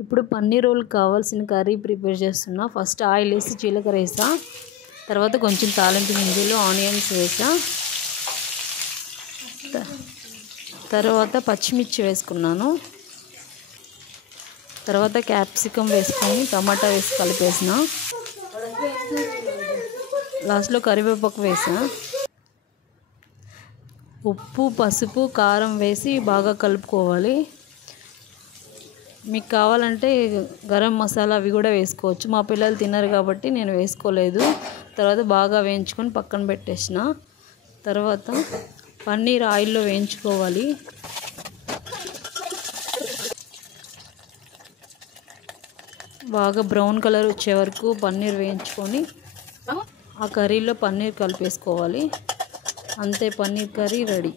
ఇప్పుడు పన్నీర్ రోల్ కావాల్సిన curry prepare చేస్తున్నా. ఫస్ట్ ఆయిల్ వేసి జీలకర్ర వేసా, తర్వాత కొంచెం తాలింపు గింజలు ఆనియన్స్ వేసా, తర్వాత పచ్చిమిర్చి వేసుకున్నాను, తర్వాత క్యాప్సికమ్ వేసుకొని టమాటా వేసి కలిపేసిన, లాస్ట్లో కరివేపాకు వేసా, ఉప్పు పసుపు కారం వేసి బాగా కలుపుకోవాలి. మీకు కావాలంటే గరం మసాలా అవి కూడా వేసుకోవచ్చు. మా పిల్లలు తినరు కాబట్టి నేను వేసుకోలేదు. తర్వాత బాగా వేయించుకొని పక్కన పెట్టేసిన. తర్వాత పన్నీర్ ఆయిల్లో వేయించుకోవాలి. బాగా బ్రౌన్ కలర్ వచ్చే వరకు పన్నీర్ వేయించుకొని ఆ కర్రీలో పన్నీర్ కలిపేసుకోవాలి. అంతే, పన్నీర్ కర్రీ రెడీ.